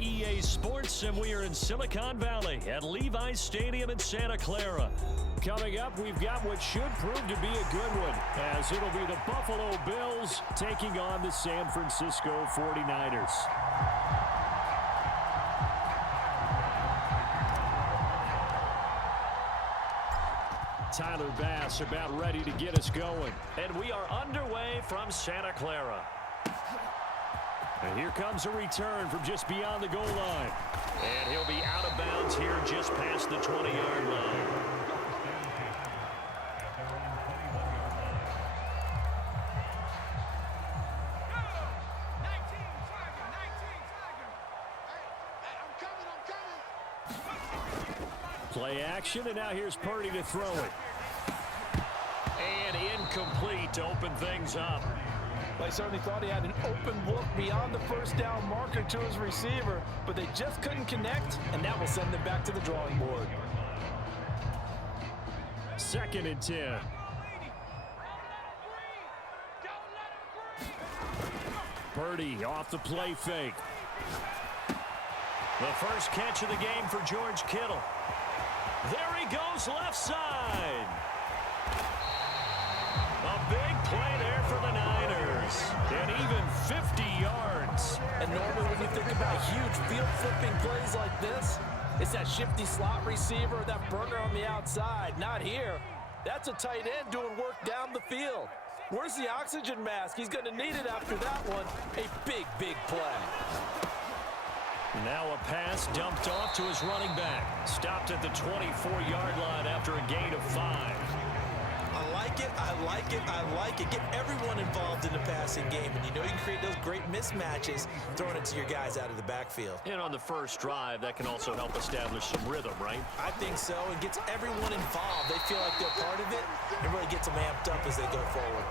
EA Sports, and we are in Silicon Valley at Levi's Stadium in Santa Clara. Coming up, we've got what should prove to be a good one, as it'll be the Buffalo Bills taking on the San Francisco 49ers. Tyler Bass about ready to get us going. And we are underway from Santa Clara. And here comes a return from just beyond the goal line. And he'll be out of bounds here just past the 20-yard line. Play action, and now here's Purdy to throw it. And incomplete to open things up. They certainly thought he had an open look beyond the first down marker to his receiver, but they just couldn't connect, and that will send them back to the drawing board. 2nd and 10. Purdy off the play fake. The first catch of the game for George Kittle. There he goes left side. A big play there for the Niners. And even 50 yards. And normally when you think about huge field flipping plays like this, it's that shifty slot receiver, that burner on the outside. Not here. That's a tight end doing work down the field. Where's the oxygen mask? He's going to need it after that one. A big, big play. Now a pass dumped off to his running back. Stopped at the 24-yard line after a gain of 5. I like it, I like it, I like it. Get everyone involved in the passing game. And you know you can create those great mismatches throwing it to your guys out of the backfield. And on the first drive, that can also help establish some rhythm, right? I think so. It gets everyone involved. They feel like they're part of it and really gets them amped up as they go forward.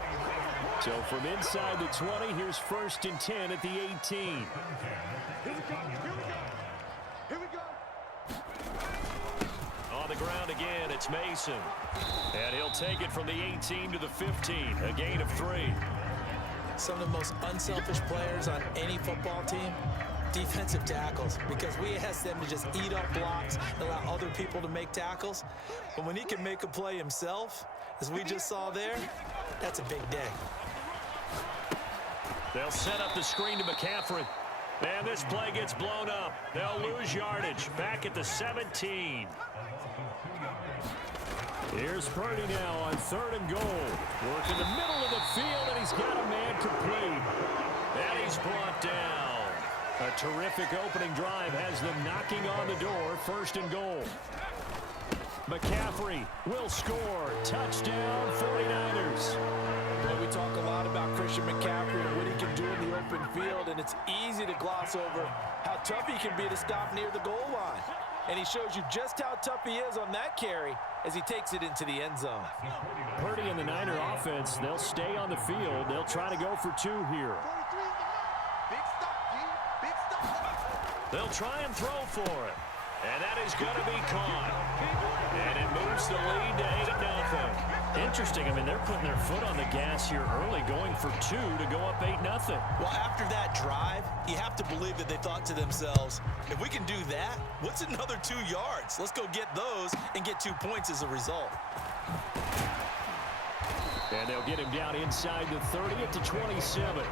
So from inside the 20, here's 1st and 10 at the 18. On the ground again, it's Mason. And he'll take it from the 18 to the 15, a gain of 3. Some of the most unselfish players on any football team, defensive tackles, because we ask them to just eat up blocks, allow other people to make tackles. But when he can make a play himself, as we just saw there, that's a big day. They'll set up the screen to McCaffrey. And this play gets blown up. They'll lose yardage back at the 17. Here's Purdy now on 3rd and goal. Work in the middle of the field, and he's got a man complete. And he's brought down. A terrific opening drive has them knocking on the door. 1st and goal. McCaffrey will score. Touchdown, 49ers. Well, we talk a lot about Christian McCaffrey and what he can do in the open field, and it's easy to gloss over how tough he can be to stop near the goal line. And he shows you just how tough he is on that carry as he takes it into the end zone. Purdy and the Niner offense, they'll stay on the field. They'll try to go for 2 here. They'll try and throw for it. And that is going to be caught. And it moves the lead to 8-0. Interesting. I mean, they're putting their foot on the gas here early, going for 2 to go up 8-0. Well, after that drive, you have to believe that they thought to themselves, if we can do that, what's another 2 yards? Let's go get those and get 2 points as a result. And they'll get him down inside the 30 at the 27.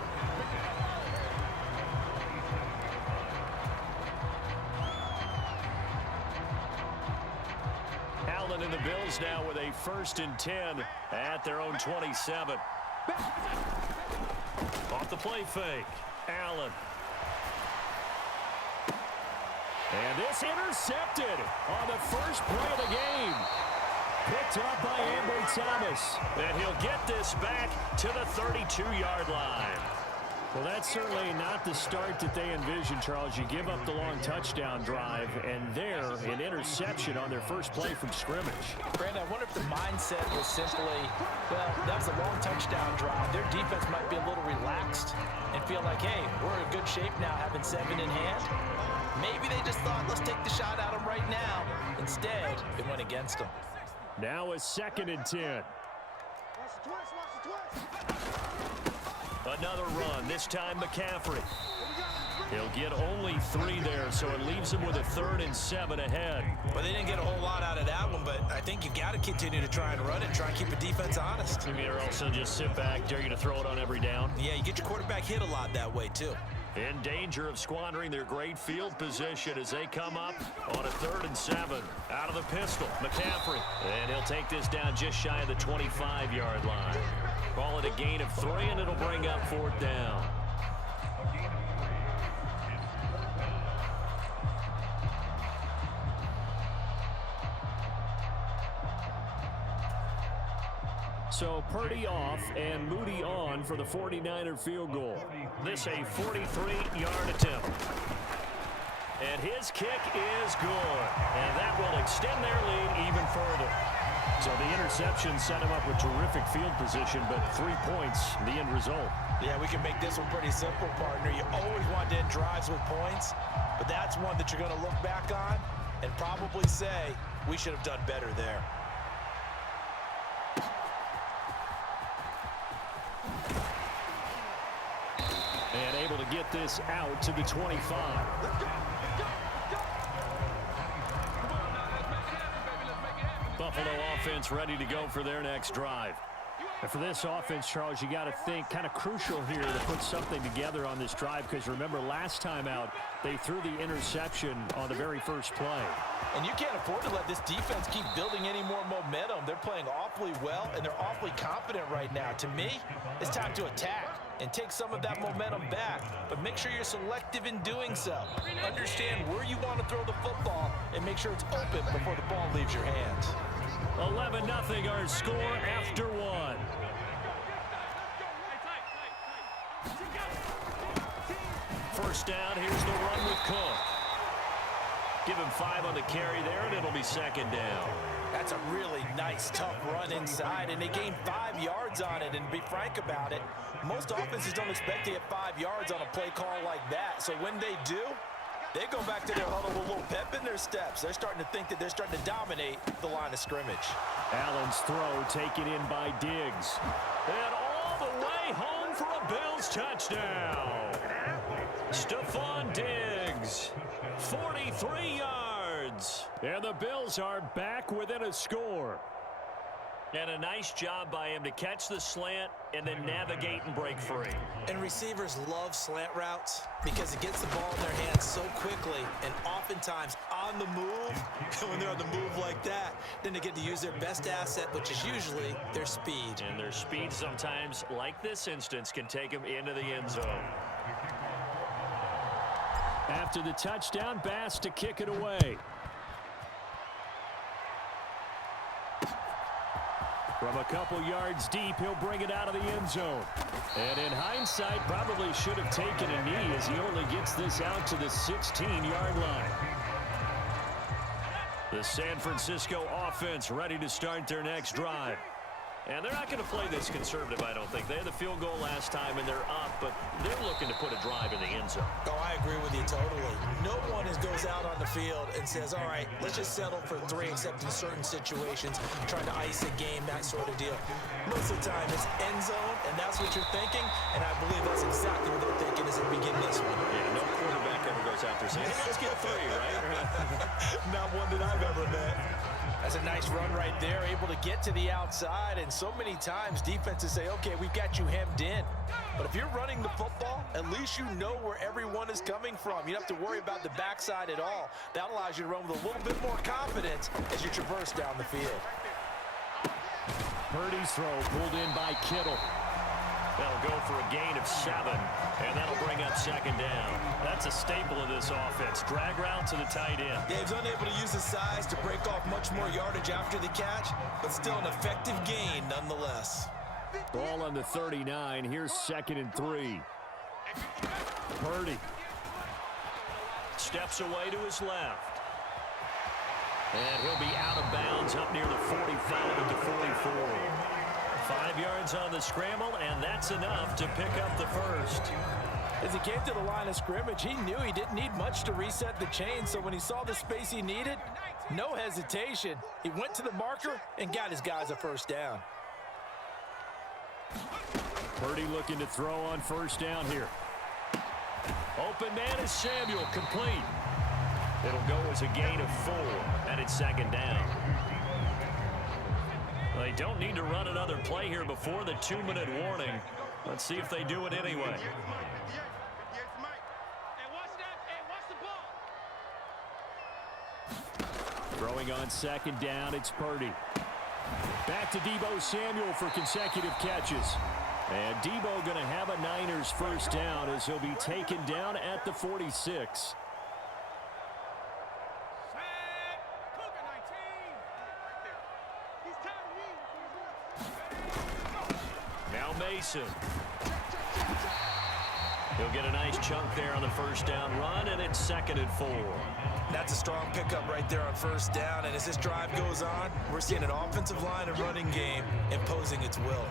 Allen and the Bills now with a 1st and 10 at their own 27. Off the play fake. Allen. And this intercepted on the first play of the game. Picked up by Ambry Thomas. And he'll get this back to the 32-yard line. Well, that's certainly not the start that they envisioned, Charles. You give up the long touchdown drive, and there, an interception on their first play from scrimmage. Brandon, I wonder if the mindset was simply, well, that was a long touchdown drive. Their defense might be a little relaxed and feel like, hey, we're in good shape now, having 7 in hand. Maybe they just thought, let's take the shot at them right now. Instead, it went against them. Now a 2nd and 10. Another run, this time McCaffrey. He'll get only 3 there there, so it leaves them with a 3rd and 7 ahead. Well, they didn't get a whole lot out of that one, but I think you got to continue to try and run it, try and keep the defense honest. Maybe they're also just sit back, dare you to throw it on every down. Yeah, you get your quarterback hit a lot that way, too. In danger of squandering their great field position as they come up on a 3rd and 7. Out of the pistol, McCaffrey. And he'll take this down just shy of the 25-yard line. Call it a gain of 3, and it'll bring up 4th down. So Purdy off and Moody on for the 49er field goal. This a 43-yard attempt. And his kick is good. And that will extend their lead even further. So the interception set him up with terrific field position, but 3 points, the end result. Yeah, we can make this one pretty simple, partner. You always want to end drives with points, but that's one that you're going to look back on and probably say, we should have done better there. And able to get this out to the 25. Buffalo offense ready to go for their next drive. And for this offense, Charles, you got to think kind of crucial here to put something together on this drive, because remember last time out they threw the interception on the very first play. And you can't afford to let this defense keep building any more momentum. They're playing awfully well, and they're awfully confident right now. To me, it's time to attack and take some of that momentum back, but make sure you're selective in doing so. Understand where you want to throw the football and make sure it's open before the ball leaves your hands. 11-0 our score after 1. First down, here's the run with Cook. Give him 5 on the carry there, and it'll be 2nd down. That's a really nice, tough run inside, and they gained 5 yards on it. And to be frank about it, most offenses don't expect to get 5 yards on a play call like that. So when they do, they go back to their huddle with a little pep in their steps. They're starting to think that they're starting to dominate the line of scrimmage. Allen's throw taken in by Diggs. And all the way home for a Bills touchdown. Stephon Diggs, 43 yards. And the Bills are back within a score. And a nice job by him to catch the slant and then navigate and break free. And receivers love slant routes because it gets the ball in their hands so quickly and oftentimes on the move. And when they're on the move like that, then they get to use their best asset, which is usually their speed. And their speed sometimes, like this instance, can take them into the end zone. After the touchdown, Bass to kick it away. From a couple yards deep, he'll bring it out of the end zone. And in hindsight, probably should have taken a knee as he only gets this out to the 16-yard line. The San Francisco offense ready to start their next drive. And they're not going to play this conservative, I don't think. They had the field goal last time, and they're up, but they're looking to put a drive in the end zone. Oh, I agree with you totally. No one goes out on the field and says, all right, let's just settle for 3, except in certain situations, trying to ice a game, that sort of deal. Most of the time, it's end zone, and that's what you're thinking, and I believe that's exactly what they're thinking as they begin this one. Yeah, no quarterback ever goes out there saying, hey, let's get 3, right? Not one that I've ever met. That's a nice run right there, able to get to the outside, and so many times defenses say, okay, we've got you hemmed in. But if you're running the football, at least you know where everyone is coming from. You don't have to worry about the backside at all. That allows you to run with a little bit more confidence as you traverse down the field. Purdy's throw pulled in by Kittle. That'll go for a gain of 7, and that'll bring up 2nd down. That's a staple of this offense. Drag route to the tight end. Yeah, he's unable to use his size to break off much more yardage after the catch, but still an effective gain nonetheless. Ball on the 39. Here's 2nd and 3. Purdy steps away to his left. And he'll be out of bounds up near the 45 at the 44. 5 yards on the scramble, and that's enough to pick up the first. As he came to the line of scrimmage, he knew he didn't need much to reset the chain, so when he saw the space he needed, no hesitation. He went to the marker and got his guys a first down. Purdy looking to throw on first down here. Open man is Samuel, complete. It'll go as a gain of 4, and it's second down. They don't need to run another play here before the 2-minute warning. Let's see if they do it anyway. Throwing on second down, it's Purdy. Back to Deebo Samuel for consecutive catches. And Deebo going to have a Niners first down as he'll be taken down at the 46. Now Mason. He'll get a nice chunk there on the first down run, and it's 2nd and 4. That's a strong pickup right there on first down, and as this drive goes on, we're seeing an offensive line and running game imposing its will.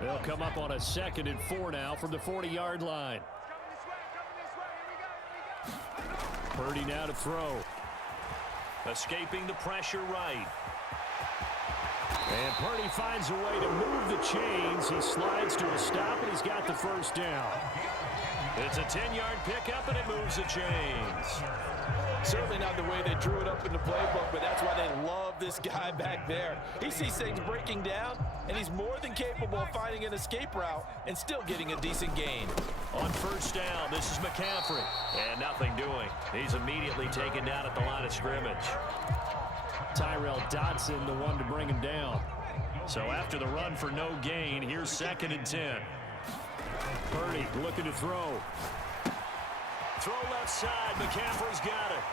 They'll come up on a 2nd and 4 now from the 40-yard line. Purdy now to throw. Escaping the pressure right. And Purdy finds a way to move the chains. He slides to a stop, and he's got the first down. It's a 10-yard pickup, and it moves the chains. Certainly not the way they drew it up in the playbook, but that's why they love this guy back there. He sees things breaking down, and he's more than capable of finding an escape route and still getting a decent gain. On first down, this is McCaffrey. And nothing doing. He's immediately taken down at the line of scrimmage. Tyrell Dodson, the one to bring him down. So after the run for no gain, here's 2nd and 10. Purdy looking to throw. Throw left side. McCaffrey's got it.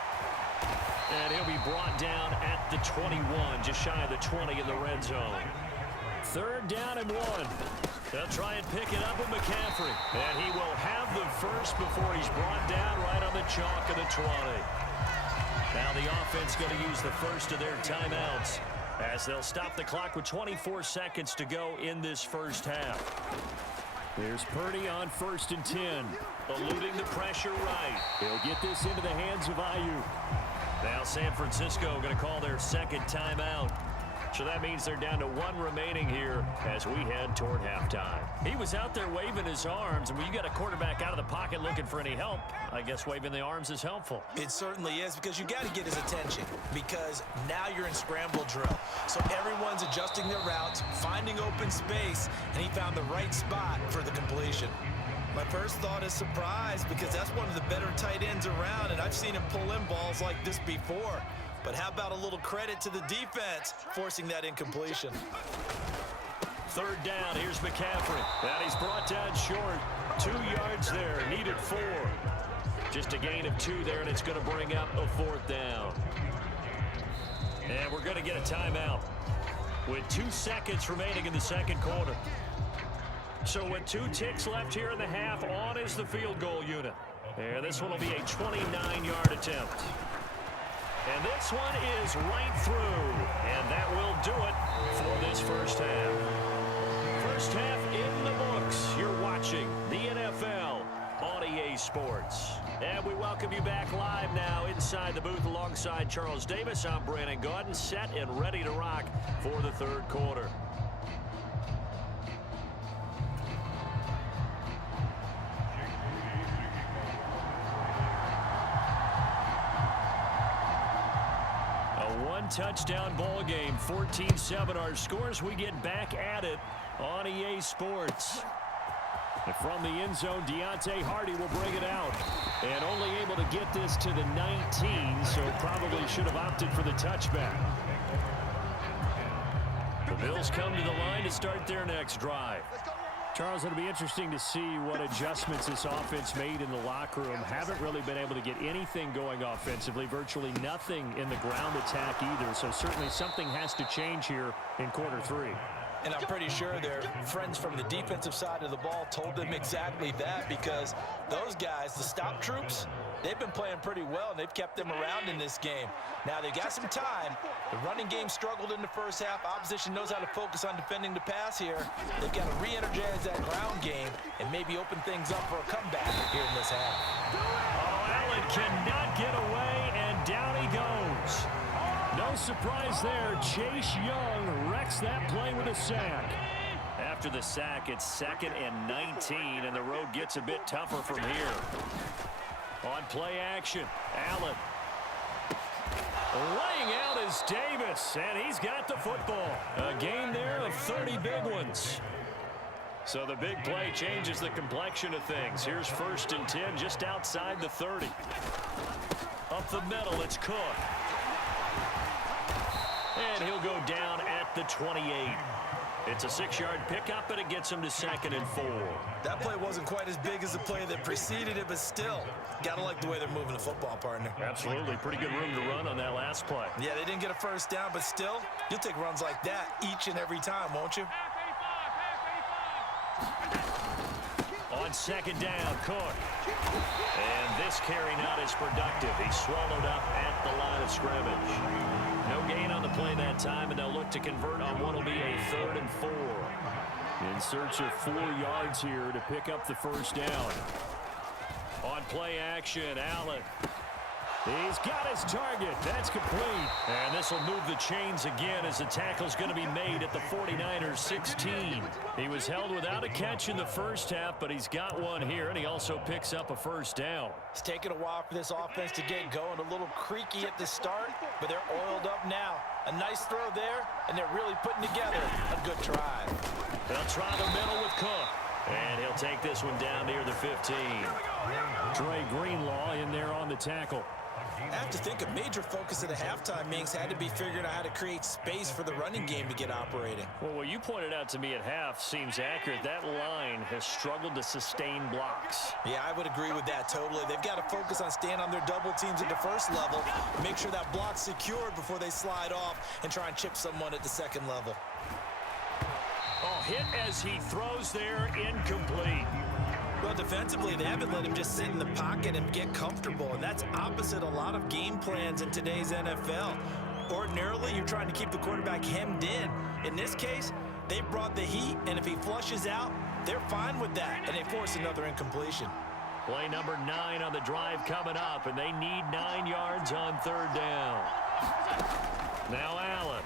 And he'll be brought down at the 21, just shy of the 20 in the red zone. 3rd down and 1. They'll try and pick it up with McCaffrey. And he will have the first before he's brought down right on the chalk of the 20. Now the offense going to use the first of their timeouts as they'll stop the clock with 24 seconds to go in this first half. Here's Purdy on 1st and 10. Eluding the pressure right. He'll get this into the hands of Ayuk. Now San Francisco going to call their 2nd timeout. So that means they're down to 1 remaining here as we head toward halftime. He was out there waving his arms, and when you got a quarterback out of the pocket looking for any help, I guess waving the arms is helpful. It certainly is, because you got to get his attention, because now you're in scramble drill. So everyone's adjusting their routes, finding open space, and he found the right spot for the completion. My first thought is surprise, because that's one of the better tight ends around, and I've seen him pull in balls like this before. But how about a little credit to the defense forcing that incompletion? 3rd down, here's McCaffrey. And he's brought down short. 2 yards there, needed 4. Just a gain of 2 there, and it's going to bring up a 4th down. And we're going to get a timeout with 2 seconds remaining in the 2nd quarter. So with 2 ticks left here in the half, on is the field goal unit. And this one will be a 29-yard attempt. And this one is right through. And that will do it for this first half. First half in the books. You're watching the NFL on EA Sports. And we welcome you back live now inside the booth alongside Charles Davis. I'm Brandon Gaudin, set and ready to rock for the 3rd quarter. Touchdown ball game, 14-7 our scores. We get back at it on EA Sports. And from the end zone, Deontay Hardy will bring it out. And only able to get this to the 19, so probably should have opted for the touchback. The Bills come to the line to start their next drive. Charles, it'll be interesting to see what adjustments this offense made in the locker room. Haven't really been able to get anything going offensively, virtually nothing in the ground attack either. So certainly something has to change here in quarter 3. And I'm pretty sure their friends from the defensive side of the ball told them exactly that, because those guys, the stop troops, they've been playing pretty well, and they've kept them around in this game. Now, they got some time. The running game struggled in the first half. Opposition knows how to focus on defending the pass here. They've got to re-energize that ground game and maybe open things up for a comeback here in this half. Oh, Allen cannot get away, and down he goes. No surprise there. Chase Young wrecks that play with a sack. after the sack. It's 2nd and 19, and the road gets a bit tougher from here. On play action, Allen. Laying out is Davis, and he's got the football. A gain there of 30 big ones. So the big play changes the complexion of things. Here's 1st and 10 just outside the 30. Up the middle, it's Cook. And he'll go down at the 28. It's a 6-yard pickup, and it gets him to 2nd and 4. That play wasn't quite as big as the play that preceded it, but still, got to like the way they're moving the football, partner. Absolutely. Pretty good room to run on that last play. Yeah, they didn't get a 1st down, but still, you'll take runs like that each and every time, won't you? On 2nd down, Cook. And this carry not as productive. He's swallowed up at the line of scrimmage. No gain on the play that time, and they'll look to convert on what will be a 3rd and 4. In search of 4 yards here to pick up the 1st down. On play action, Allen. He's got his target. That's complete. And this will move the chains again as the tackle's going to be made at the 49ers 16. He was held without a catch in the first half, but he's got one here, and he also picks up a 1st down. It's taken a while for this offense to get going. A little creaky at the start, but they're oiled up now. A nice throw there, and they're really putting together a good try. They'll try the middle with Cook. And he'll take this one down near the 15. Dre Greenlaw in there on the tackle. I have to think a major focus at the halftime, Minks, had to be figuring out how to create space for the running game to get operating. Well, what you pointed out to me at half seems accurate. That line has struggled to sustain blocks. Yeah, I would agree with that totally. They've got to focus on staying on their double teams at the 1st level, make sure that block's secured before they slide off and try and chip someone at the 2nd level. Oh, hit as he throws there, incomplete. Well, defensively, they haven't let him just sit in the pocket and get comfortable, and that's opposite a lot of game plans in today's NFL. Ordinarily, you're trying to keep the quarterback hemmed in. In this case, they brought the heat, and if he flushes out, they're fine with that, and they force another incompletion. Play number 9 on the drive coming up, and they need 9 yards on 3rd down. Now Allen.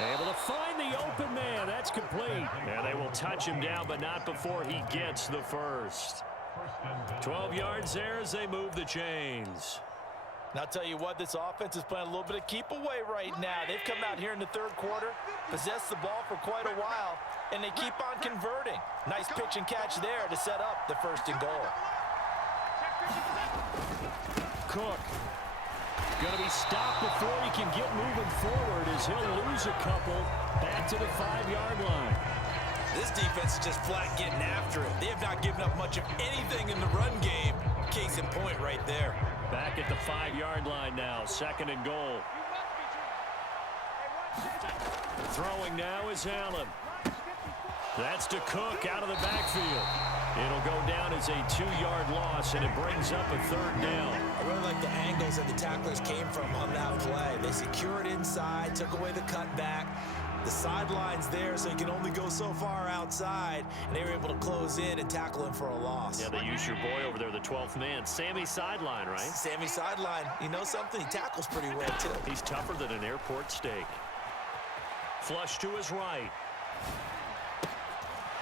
Able to find the open man. That's complete. And they will touch him down, but not before he gets the 1st. 12 yards there as they move the chains. And I'll tell you what, this offense is playing a little bit of keep away right now. They've come out here in the 3rd quarter, possessed the ball for quite a while, and they keep on converting. Nice pitch and catch there to set up the 1st and goal. Cook. Going to be stopped before he can get moving forward as he'll lose a couple back to the 5-yard line. This defense is just flat getting after it. They have not given up much of anything in the run game. Case in point right there. Back at the 5-yard line now, 2nd and goal. Throwing now is Allen. That's to Cook out of the backfield. It'll go down as a 2-yard loss, and it brings up a 3rd down. I really like the angles that the tacklers came from on that play. They secured inside, took away the cutback. The sideline's there, so you can only go so far outside, and they were able to close in and tackle him for a loss. Yeah, they use your boy over there, the 12th man. Sammy sideline, right? Sammy sideline. You know something? He tackles pretty well, too. He's tougher than an airport steak. Flush to his right.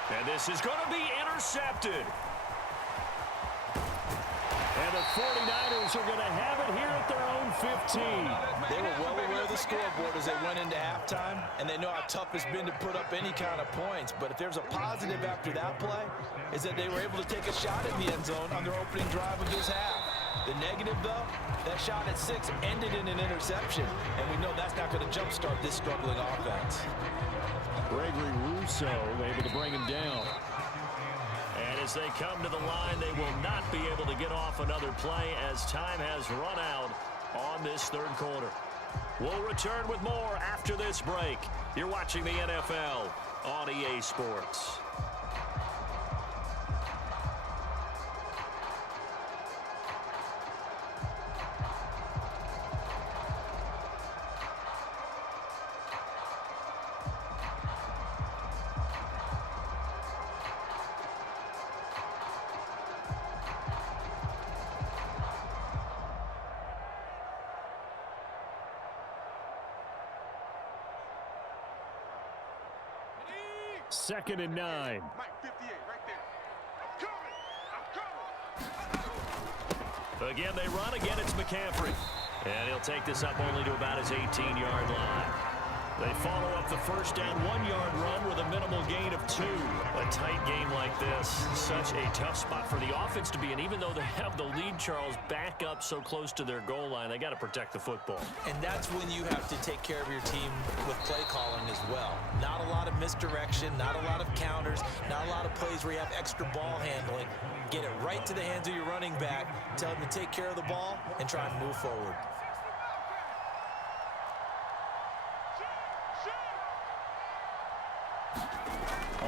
And this is going to be intercepted. And the 49ers are going to have it here at their own 15. They were well aware of the scoreboard as they went into halftime, and they know how tough it's been to put up any kind of points. But if there's a positive after that play, is that they were able to take a shot in the end zone on their opening drive of this half. The negative, though, that shot at 6 ended in an interception, and we know that's not going to jumpstart this struggling offense. Gregory Rousseau able to bring him down. And as they come to the line, they will not be able to get off another play as time has run out on this 3rd quarter. We'll return with more after this break. You're watching the NFL on EA Sports. 2nd and 9. Again, they run. Again, it's McCaffrey. And he'll take this up only to about his 18-yard line. They follow up the first down 1-yard run with a minimal gain of 2. A tight game like this, such a tough spot for the offense to be in. Even though they have the lead, Charles, back up so close to their goal line, they got to protect the football. And that's when you have to take care of your team with play calling as well. Not a lot of misdirection, not a lot of counters, not a lot of plays where you have extra ball handling. Get it right to the hands of your running back, tell him to take care of the ball, and try and move forward.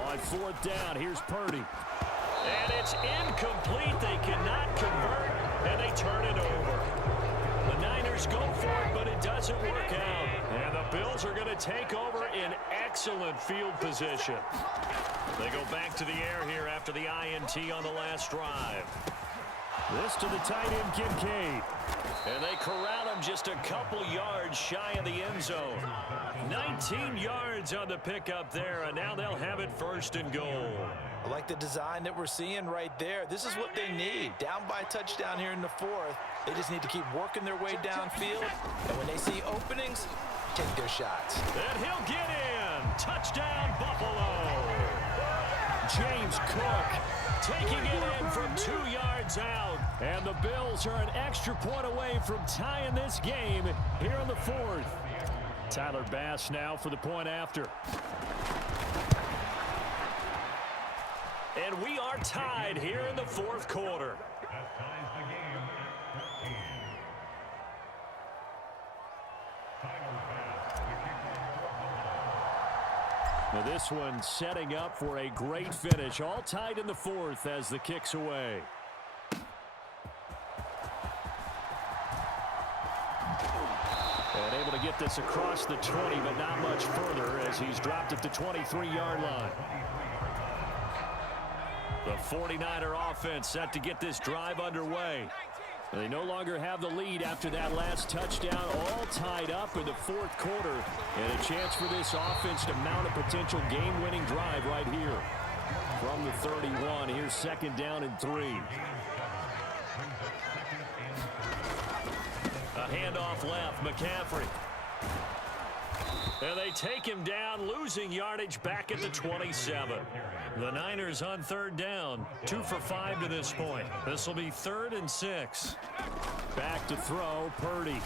On 4th down, here's Purdy. And it's incomplete. They cannot convert, and they turn it over. The Niners go for it, but it doesn't work out. And the Bills are going to take over in excellent field position. They go back to the air here after the INT on the last drive. This to the tight end, Kincaid. And they corral him just a couple yards shy of the end zone. 19 yards on the pickup there, and now they'll have it 1st and goal. I like the design that we're seeing right there. This is what they need. Down by a touchdown here in the 4th. They just need to keep working their way downfield. And when they see openings, take their shots. And he'll get in. Touchdown, Buffalo. James Cook taking it in from 2 yards out. And the Bills are an extra point away from tying this game here in the 4th. Tyler Bass now for the point after. And we are tied here in the 4th quarter. Now this one setting up for a great finish. All tied in the 4th as the kick's away. And able to get this across the 20, but not much further as he's dropped at the 23-yard line. The 49er offense set to get this drive underway. They no longer have the lead after that last touchdown, all tied up in the 4th quarter. And a chance for this offense to mount a potential game-winning drive right here. From the 31, here's 2nd down and 3. A handoff left, McCaffrey. And they take him down, losing yardage back at the 27. The Niners on 3rd down, 2 for 5 to this point. This will be 3rd and 6. Back to throw, Purdy.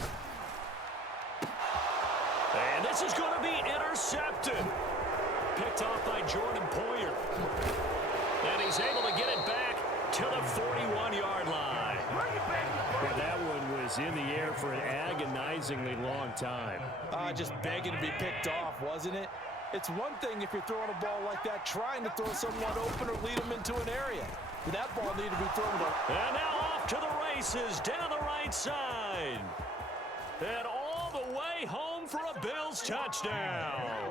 And this is going to be intercepted. Picked off by Jordan Poyer. And he's able to get it back to the 41-yard line. Well, that one was in the air for an agonizingly long time. Just begging to be picked off, wasn't it? It's one thing if you're throwing a ball like that, trying to throw someone open or lead them into an area. But that ball needed to be thrown to... And now off to the races, down the right side. And all the way home for a Bills touchdown.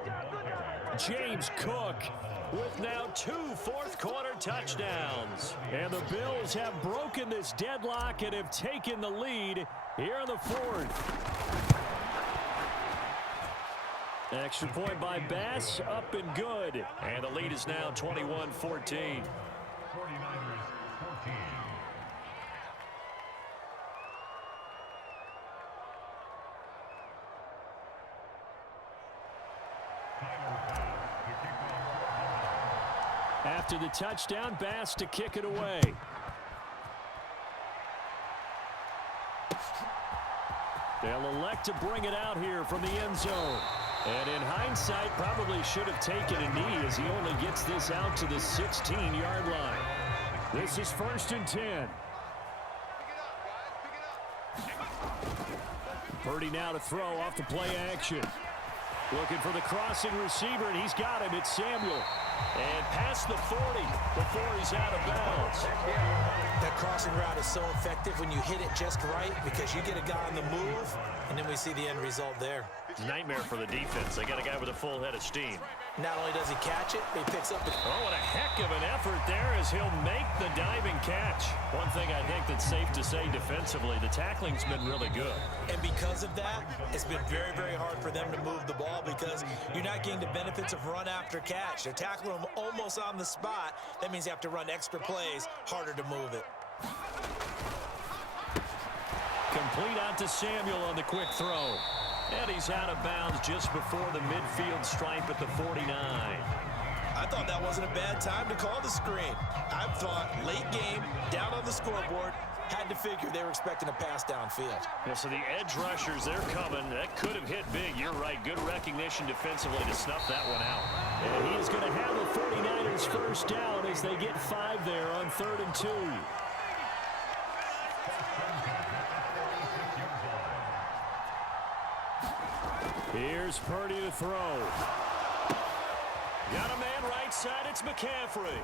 James Cook with now 2 fourth-quarter touchdowns. And the Bills have broken this deadlock and have taken the lead here in the 4th. Extra point by Bass, up and good. And the lead is now 21-14. After the touchdown, Bass to kick it away. They'll elect to bring it out here from the end zone. And in hindsight, probably should have taken a knee as he only gets this out to the 16-yard line. This is 1st and 10. Purdy now to throw off the play action. Looking for the crossing receiver, and he's got him. It's Samuel. And past the 40 before he's out of bounds. That crossing route is so effective when you hit it just right because you get a guy on the move, and then we see the end result there. Nightmare for the defense. They got a guy with a full head of steam. Not only does he catch it, but he picks up the... Oh, what a heck of an effort there as he'll make the diving catch. One thing I think that's safe to say defensively, the tackling's been really good. And because of that, it's been very, very hard for them to move the ball because you're not getting the benefits of run after catch. They're tackling them almost on the spot. That means you have to run extra plays, harder to move it. Complete out to Samuel on the quick throw. And he's out of bounds just before the midfield stripe at the 49. I thought that wasn't a bad time to call the screen. I thought late game, down on the scoreboard, had to figure they were expecting a pass downfield. Yeah, so the edge rushers, they're coming. That could have hit big. You're right. Good recognition defensively to snuff that one out. And he is going to have the 49ers first down as they get 5 there on 3rd and 2. Here's Purdy to throw. Got a man right side. It's McCaffrey.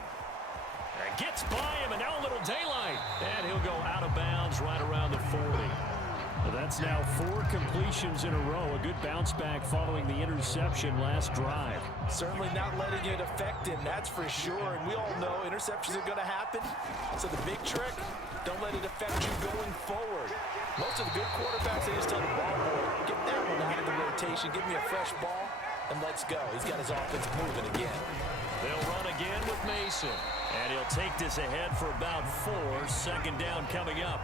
And gets by him, and now a little daylight. And he'll go out of bounds right around the 40. Well, that's now 4 completions in a row. A good bounce back following the interception last drive. Certainly not letting it affect him, that's for sure. And we all know interceptions are going to happen. So the big trick, don't let it affect you going forward. Most of the good quarterbacks, they just tell the ball boy, get that one out of the rotation, give me a fresh ball, and let's go. He's got his offense moving again. They'll run again with Mason. And he'll take this ahead for about 4. 2nd down coming up.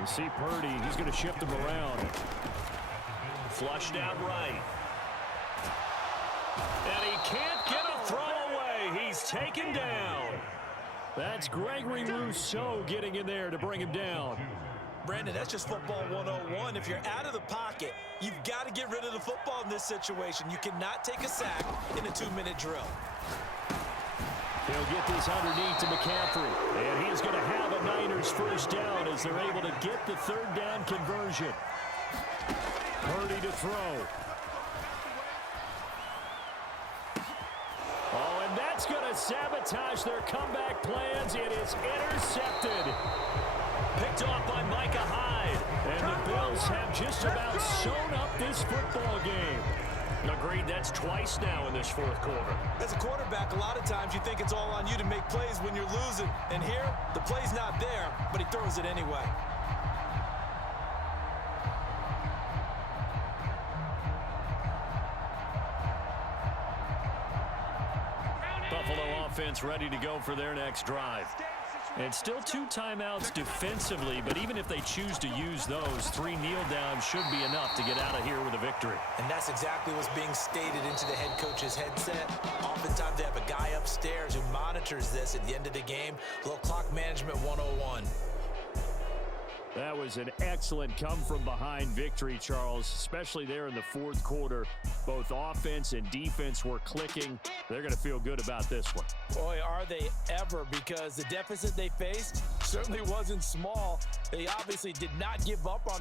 You see Purdy, he's going to shift him around. Flushed out right. And he can't get a throw away. He's taken down. That's Gregory Rousseau getting in there to bring him down. Brandon, that's just football 101. If you're out of the pocket, you've got to get rid of the football in this situation. You cannot take a sack in a 2-minute drill. He'll get this underneath to McCaffrey. And he's going to have a Niners first down as they're able to get the 3rd down conversion. Purdy to throw. Oh, and that's going to sabotage their comeback plans. It is intercepted. Picked off by Micah Hyde. And the Bills have just about sewn up this football game. Agreed, that's twice now in this 4th quarter. As a quarterback, a lot of times you think it's all on you to make plays when you're losing. And here, the play's not there, but he throws it anyway. Buffalo offense ready to go for their next drive. And still 2 timeouts defensively, but even if they choose to use those, 3 kneel downs should be enough to get out of here with a victory. And that's exactly what's being stated into the head coach's headset. Oftentimes they have a guy upstairs who monitors this at the end of the game. Little clock management 101. That was an excellent come-from-behind victory, Charles, especially there in the 4th quarter. Both offense and defense were clicking. They're going to feel good about this one. Boy, are they ever, because the deficit they faced certainly wasn't small. They obviously did not give up on